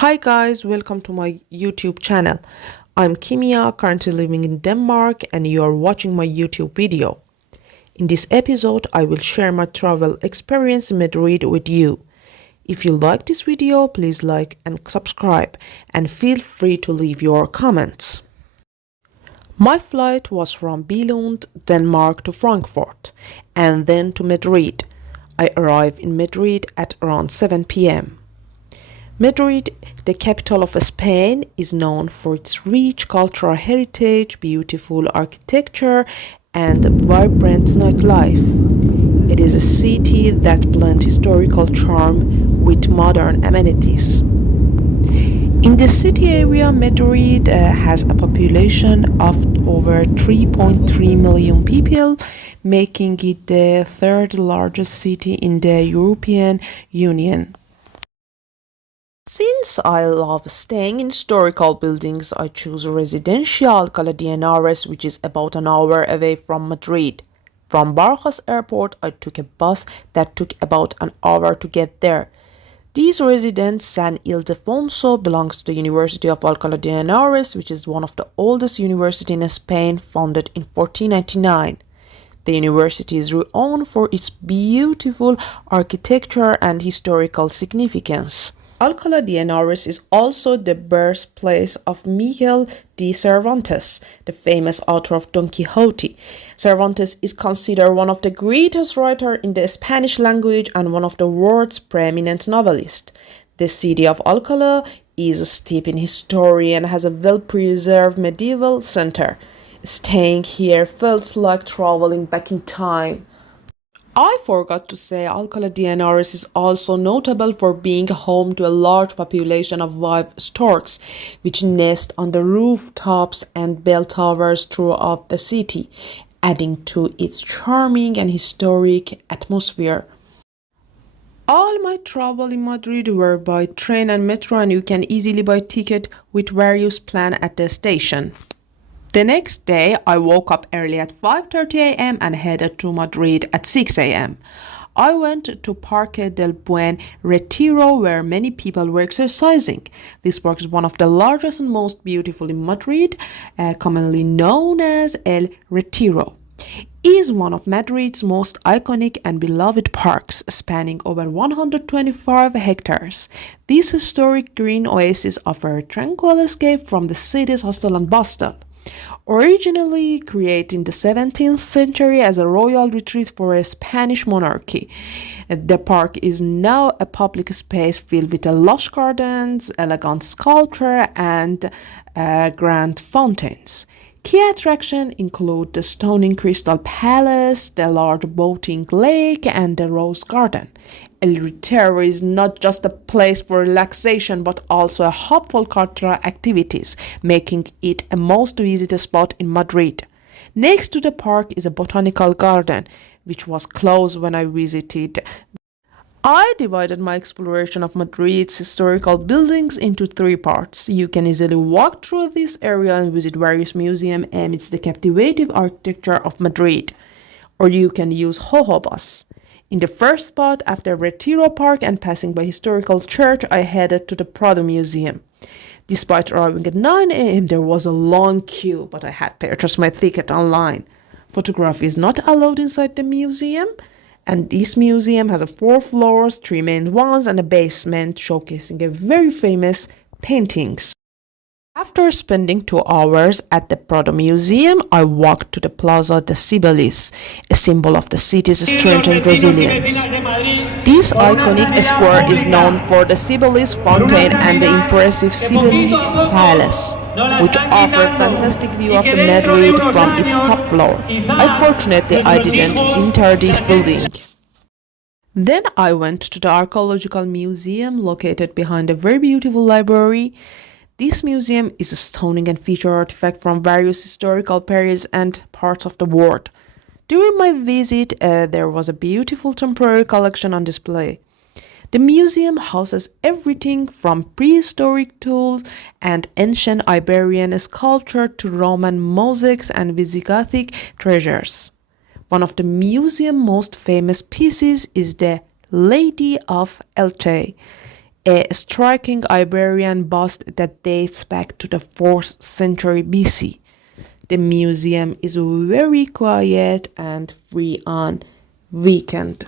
Hi guys, welcome to my YouTube channel. I'm Kimia, currently living in Denmark, and you are watching my YouTube video. In this episode, I will share my travel experience in Madrid with you. If you like this video, please like and subscribe, and feel free to leave your comments. My flight was from Billund, Denmark to Frankfurt, and then to Madrid. I arrived in Madrid at around 7 p.m. Madrid, the capital of Spain, is known for its rich cultural heritage, beautiful architecture, and vibrant nightlife. It is a city that blends historical charm with modern amenities. In the city area, Madrid has a population of over 3.3 million people, making it the third largest city in the European Union. Since I love staying in historical buildings, I choose residential Alcalá de Henares, which is about an hour away from Madrid. From Barajas Airport, I took a bus that took about an hour to get there. This residence, San Ildefonso, belongs to the University of Alcalá de Henares, which is one of the oldest universities in Spain, founded in 1499. The university is renowned for its beautiful architecture and historical significance. Alcalá de Henares is also the birthplace of Miguel de Cervantes, the famous author of Don Quixote. Cervantes is considered one of the greatest writers in the Spanish language and one of the world's preeminent novelists. The city of Alcalá is steeped in history and has a well-preserved medieval center. Staying here felt like traveling back in time. I forgot to say Alcalá de Henares is also notable for being home to a large population of wild storks, which nest on the rooftops and bell towers throughout the city, adding to its charming and historic atmosphere. All my travel in Madrid were by train and metro, and you can easily buy ticket with various plans at the station. The next day, I woke up early at 5:30 a.m. and headed to Madrid at 6 a.m. I went to Parque del Buen Retiro, where many people were exercising. This park is one of the largest and most beautiful in Madrid, commonly known as El Retiro. It is one of Madrid's most iconic and beloved parks, spanning over 125 hectares. This historic green oasis offers a tranquil escape from the city's hustle and bustle. Originally created in the 17th century as a royal retreat for a Spanish monarchy, the park is now a public space filled with lush gardens, elegant sculpture, and grand fountains. Key attractions include the stunning Crystal Palace, the large boating lake, and the Rose Garden. El Retiro is not just a place for relaxation but also a hub for cultural activities, making it a most visited spot in Madrid. Next to the park is a botanical garden, which was closed when I visited. I divided my exploration of Madrid's historical buildings into three parts. You can easily walk through this area and visit various museums amidst the captivating architecture of Madrid, or you can use Hoho bus. In the first spot, after Retiro Park and passing by historical church, I headed to the Prado Museum. Despite arriving at 9 a.m., there was a long queue, but I had purchased my ticket online. Photography is not allowed inside the museum, and this museum has 4 floors, 3 main ones, and a basement showcasing a very famous paintings. After spending 2 hours at the Prado Museum, I walked to the Plaza de Cibeles, a symbol of the city's strength and resilience. This iconic square is known for the Cibeles fountain and the impressive Cibeles Palace, which offer a fantastic view of the Madrid from its top floor. Unfortunately, I didn't enter this building. Then I went to the Archaeological Museum, located behind a very beautiful library. This museum is a stunning and feature artifact from various historical periods and parts of the world. During my visit, there was a beautiful temporary collection on display. The museum houses everything from prehistoric tools and ancient Iberian sculpture to Roman mosaics and Visigothic treasures. One of the museum's most famous pieces is the Lady of Elche. a striking Iberian bust that dates back to the 4th century BC. The museum is very quiet and free on weekend.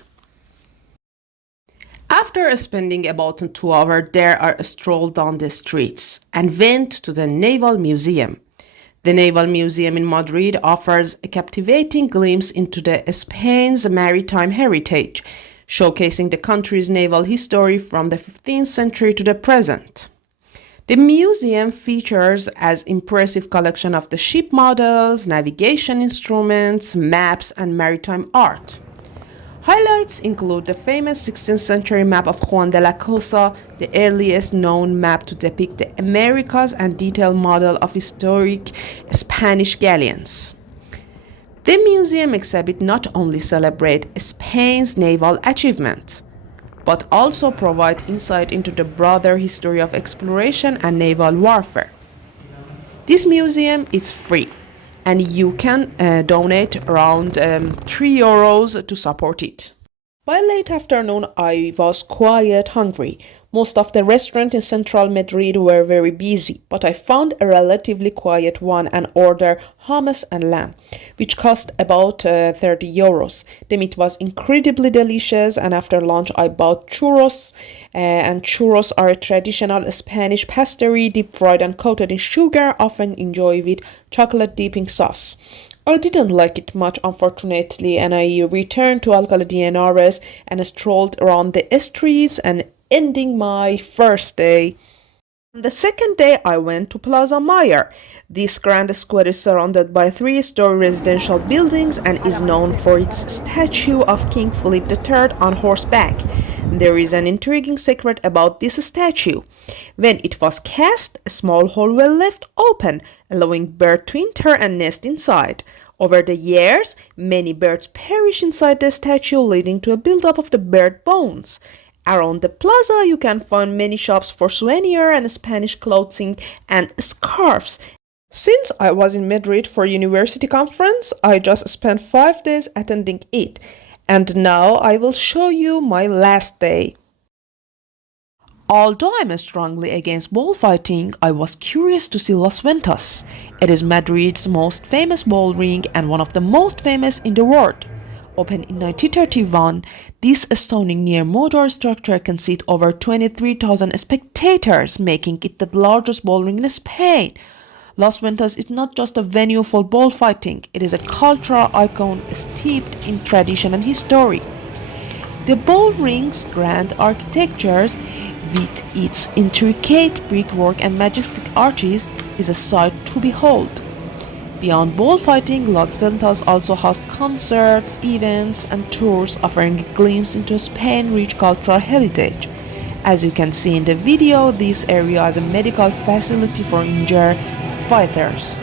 After spending about 2 hours there, I strolled down the streets and went to the Naval Museum. The Naval Museum in Madrid offers a captivating glimpse into Spain's maritime heritage, showcasing the country's naval history from the 15th century to the present. The museum features an impressive collection of the ship models, navigation instruments, maps, and maritime art. Highlights include the famous 16th century map of Juan de la Cosa, the earliest known map to depict the Americas, and detailed model of historic Spanish galleons. The museum exhibit not only celebrate Spain's naval achievement, but also provide insight into the broader history of exploration and naval warfare. This museum is free, and you can donate around €3 to support it. By late afternoon, I was quite hungry. Most of the restaurants in central Madrid were very busy, but I found a relatively quiet one and ordered hummus and lamb, which cost about €30. The meat was incredibly delicious, and after lunch, I bought churros. And churros are a traditional Spanish pastry, deep fried and coated in sugar, often enjoyed with chocolate dipping sauce. I didn't like it much, unfortunately, and I returned to Alcalá de Henares and strolled around the streets and ending my first day. On the second day, I went to Plaza Mayor. This grand square is surrounded by three-story residential buildings and is known for its statue of King Philip III on horseback. There is an intriguing secret about this statue. When it was cast, a small hole was left open, allowing birds to enter and nest inside. Over the years, many birds perish inside the statue, leading to a buildup of the bird bones. Around the plaza, you can find many shops for souvenirs and Spanish clothing and scarves. Since I was in Madrid for university conference, I just spent 5 days attending it. And now I will show you my last day. Although I'm strongly against bullfighting, I was curious to see Las Ventas. It is Madrid's most famous bull ring and one of the most famous in the world. Opened in 1931, this astounding near-modern structure can seat over 23,000 spectators, making it the largest bull ring in Spain. Las Ventas is not just a venue for bullfighting, it is a cultural icon steeped in tradition and history. The bull ring's grand architectures, with its intricate brickwork and majestic arches, is a sight to behold. Beyond bullfighting, Las Ventas also hosts concerts, events, and tours offering a glimpse into Spain's rich cultural heritage. As you can see in the video, this area has a medical facility for injured fighters.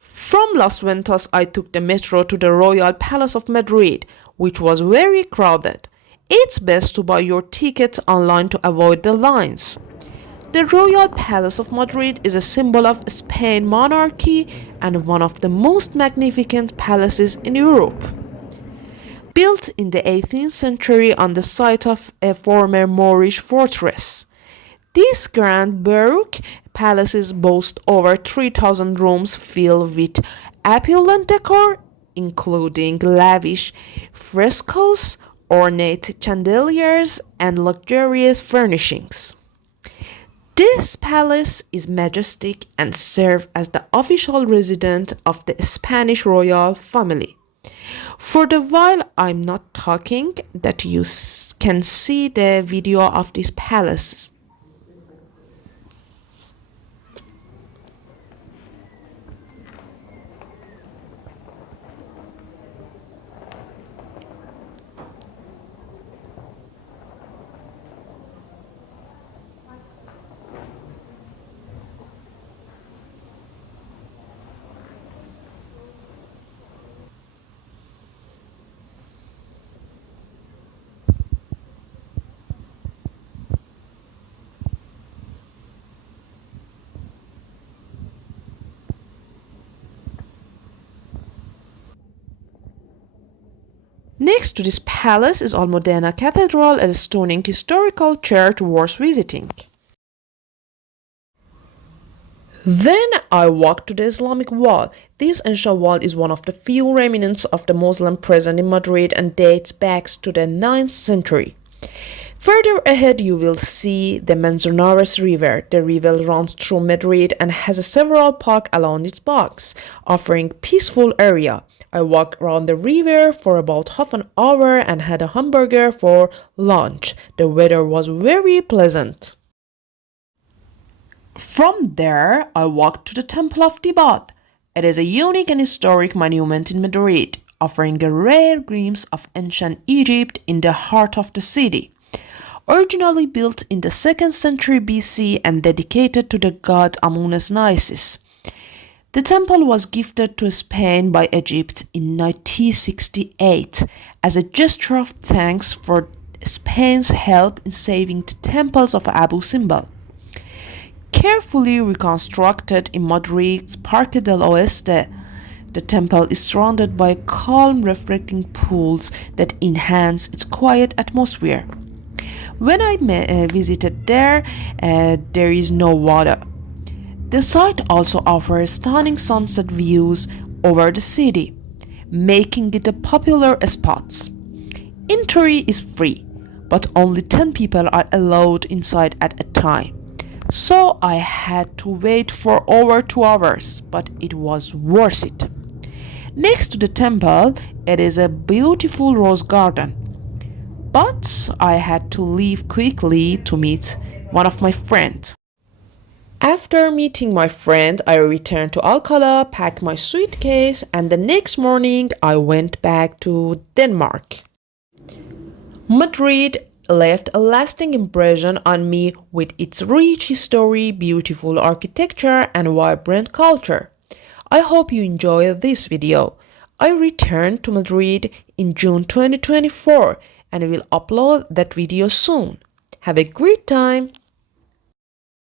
From Las Ventas, I took the metro to the Royal Palace of Madrid, which was very crowded. It's best to buy your tickets online to avoid the lines. The Royal Palace of Madrid is a symbol of Spain monarchy and one of the most magnificent palaces in Europe. Built in the 18th century on the site of a former Moorish fortress, these grand Baroque palaces boast over 3,000 rooms filled with opulent decor, including lavish frescoes, ornate chandeliers, and luxurious furnishings. This palace is majestic and serves as the official residence of the Spanish royal family. For the while I'm not talking, that you can see the video of this palace. Next to this palace is Almudena Cathedral, a stunning historical church worth visiting. Then I walked to the Islamic Wall. This ancient wall is one of the few remnants of the Muslim present in Madrid and dates back to the 9th century. Further ahead you will see the Manzanares River. The river runs through Madrid and has several parks along its banks, offering peaceful area. I walked around the river for about half an hour and had a hamburger for lunch. The weather was very pleasant. From there, I walked to the Temple of Debod. It is a unique and historic monument in Madrid, offering a rare glimpse of ancient Egypt in the heart of the city. Originally built in the 2nd century BC and dedicated to the god Amun-Nisis. The temple was gifted to Spain by Egypt in 1968 as a gesture of thanks for Spain's help in saving the temples of Abu Simbel. Carefully reconstructed in Madrid's Parque del Oeste, the temple is surrounded by calm, reflecting pools that enhance its quiet atmosphere. When I visited there is no water. The site also offers stunning sunset views over the city, making it a popular spot. Entry is free, but only 10 people are allowed inside at a time. So I had to wait for over 2 hours, but it was worth it. Next to the temple, it is a beautiful rose garden. But I had to leave quickly to meet one of my friends. After meeting my friend, I returned to Alcalá, packed my suitcase, and the next morning I went back to Denmark. Madrid left a lasting impression on me with its rich history, beautiful architecture, and vibrant culture. I hope you enjoyed this video. I returned to Madrid in June 2024 and will upload that video soon. Have a great time!